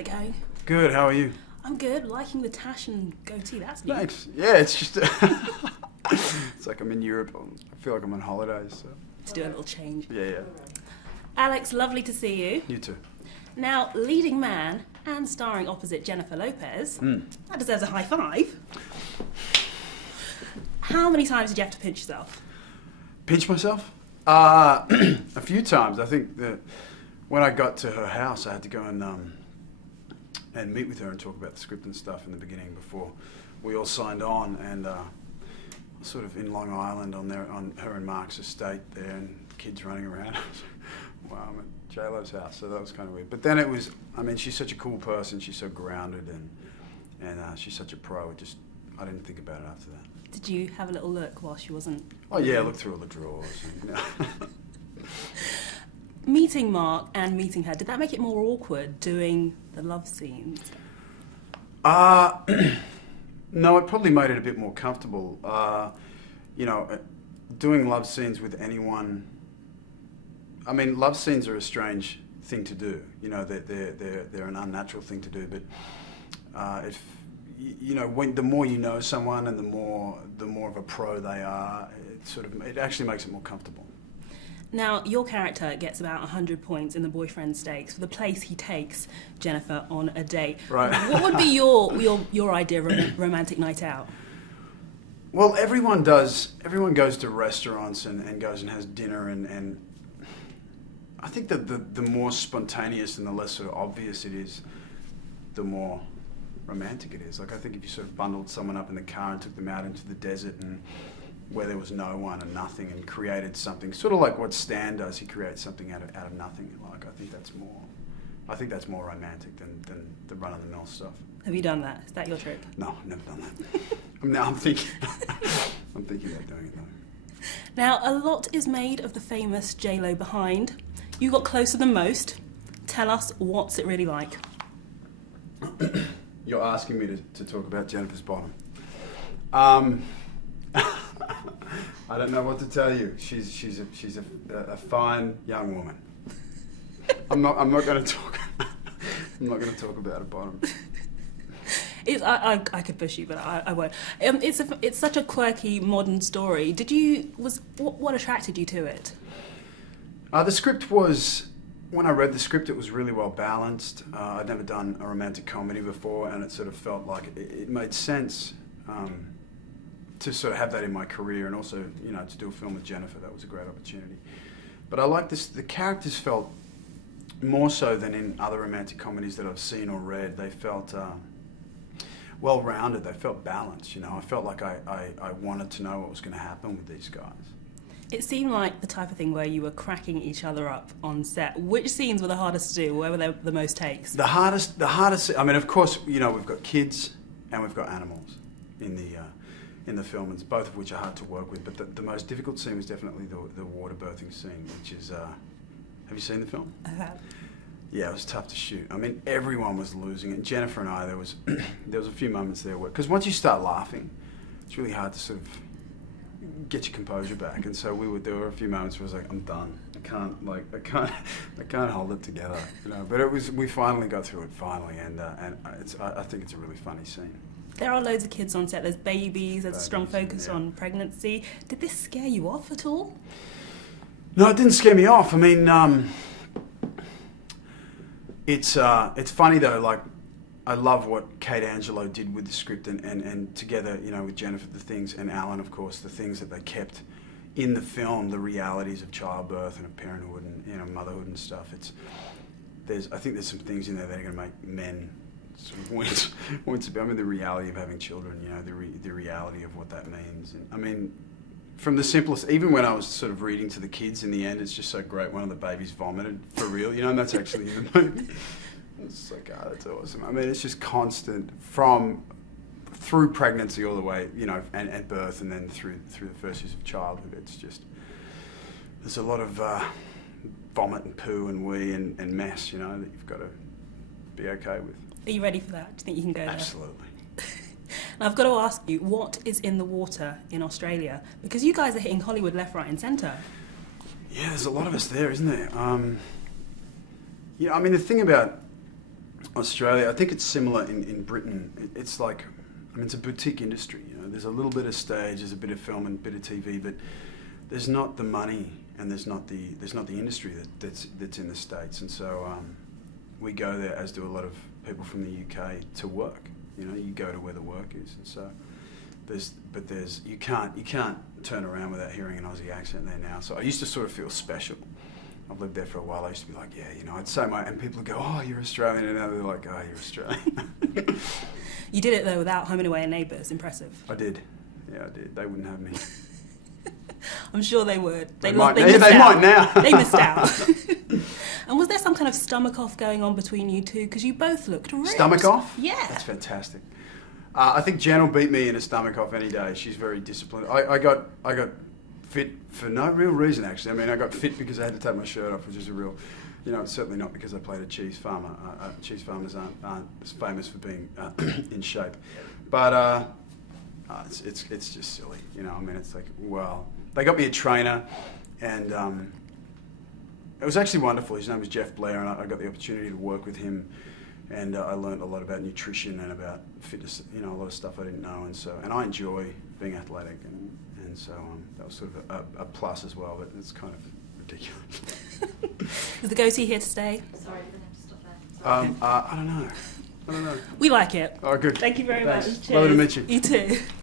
it going? Good, how are you? I'm good. Liking the tash and goatee, that's new. Thanks. Yeah, it's just... it's like I'm in Europe. I feel like I'm on holidays. So. Let's do a little change. Yeah. Alex, lovely to see you. You too. Now, leading man and starring opposite Jennifer Lopez, that deserves a high five. How many times did you have to pinch yourself? Pinch myself? A few times. I think that when I got to her house, I had to go and meet with her and talk about the script and stuff in the beginning before we all signed on, and sort of in Long Island on her and Mark's estate there, and kids running around. Wow, I'm at J-Lo's house, so that was kind of weird. But then it was, I mean, she's such a cool person, she's so grounded, and she's such a pro. I didn't think about it after that. Did you have a little look while she wasn't? Oh yeah, I looked through all the drawers. And, Meeting Mark and meeting her, did that make it more awkward doing the love scenes? No, it probably made it a bit more comfortable. Doing love scenes with anyone. I mean, love scenes are a strange thing to do. You know, they're an unnatural thing to do. But when the more you know someone and the more of a pro they are, it actually makes it more comfortable. Now, your character gets about 100 points in the boyfriend stakes for the place he takes Jennifer on a date. Right. What would be your idea of a romantic night out? Well, everyone does. Everyone goes to restaurants and goes and has dinner, and I think that the more spontaneous and the less sort of obvious it is, the more romantic it is. Like, I think if you sort of bundled someone up in the car and took them out into the desert and where there was no one and nothing and created something, sort of like what Stan does, he creates something out of nothing. Like, I think that's more romantic than the run-of-the-mill stuff. Have you done that? Is that your trick? No, I've never done that. I'm thinking about doing it though. Now, a lot is made of the famous J-Lo behind. You got closer than most. Tell us, what's it really like? You're asking me to talk about Jennifer's bottom. I don't know what to tell you. She's a fine young woman. I'm not going to talk. I'm not going to talk about her bottom. I could push you, but I won't. It's such a quirky modern story. What attracted you to it? The script was, when I read the script, it was really well balanced. I'd never done a romantic comedy before, and it sort of felt like it made sense to sort of have that in my career, and also, to do a film with Jennifer. That was a great opportunity. But I like this. The characters felt more so than in other romantic comedies that I've seen or read. They felt well-rounded. They felt balanced. I felt like I wanted to know what was going to happen with these guys. It seemed like the type of thing where you were cracking each other up on set. Which scenes were the hardest to do? Where were there the most takes? The hardest. I mean, of course, we've got kids and we've got animals in the film, and both of which are hard to work with. But the most difficult scene was definitely the water birthing scene, which is. Have you seen the film? I have. Yeah, it was tough to shoot. I mean, everyone was losing it. Jennifer and I, there was a few moments there where, because once you start laughing, it's really hard to sort of get your composure back. And so there were a few moments where I was like, I'm done. I can't hold it together. But we finally got through it and I think it's a really funny scene. There are loads of kids on set. There's babies. There's a strong focus on pregnancy. Did this scare you off at all? No, it didn't scare me off. I mean, it's funny though. Like, I love what Kate Angelo did with the script, and together, with Jennifer, the things, and Alan, of course, the things that they kept in the film, the realities of childbirth and of parenthood and motherhood and stuff. I think there's some things in there that are going to make men sort of wince a bit. I mean, the reality of having children, the reality of what that means. And I mean, from the simplest, even when I was sort of reading to the kids in the end, it's just so great. One of the babies vomited for real, and that's actually in the movie. It's like, that's awesome. I mean, it's just constant through pregnancy all the way, and birth, and then through the first years of childhood. It's just, there's a lot of vomit and poo and wee and mess, that you've got to be okay with. Are you ready for that? Do you think you can go there? Absolutely. Now, I've got to ask you, what is in the water in Australia? Because you guys are hitting Hollywood left, right and centre. Yeah, there's a lot of us there, isn't there? I mean, the thing about Australia, I think it's similar in Britain. It's like, I mean, it's a boutique industry. You know, there's a little bit of stage, there's a bit of film and a bit of TV, but there's not the money and there's not the industry that's in the States. And so we go there, as do a lot of people from the UK, to work. You know, you go to where the work is, and so you can't turn around without hearing an Aussie accent there now. So I used to sort of feel special. I've lived there for a while. I used to be like, yeah, you know, I'd say and people would go, oh, you're Australian, and now they're like, oh, you're Australian. You did it though without Home and Away and Neighbours. Impressive. I did. Yeah, I did. They wouldn't have me. I'm sure they would. They might now. They missed out. And was there some kind of stomach off going on between you two? Because you both looked ripped. Stomach off? Yeah. That's fantastic. I think Jen will beat me in a stomach off any day. She's very disciplined. I got fit for no real reason, actually. I mean, I got fit because I had to take my shirt off, which is a real, you know, certainly not because I played a cheese farmer. Cheese farmers aren't as famous for being in shape. But it's just silly, you know. I mean, it's like, well, they got me a trainer, and it was actually wonderful. His name was Jeff Blair, and I got the opportunity to work with him, and I learned a lot about nutrition and about fitness, you know, a lot of stuff I didn't know, and I enjoy being athletic, and so that was sort of a plus as well, but it's kind of ridiculous. Is the goatee here to stay? Sorry, we're going to have to stop there. I don't know. We like it. Oh, good. Thank you very Thanks. much. Cheers. Lovely to meet you. You too.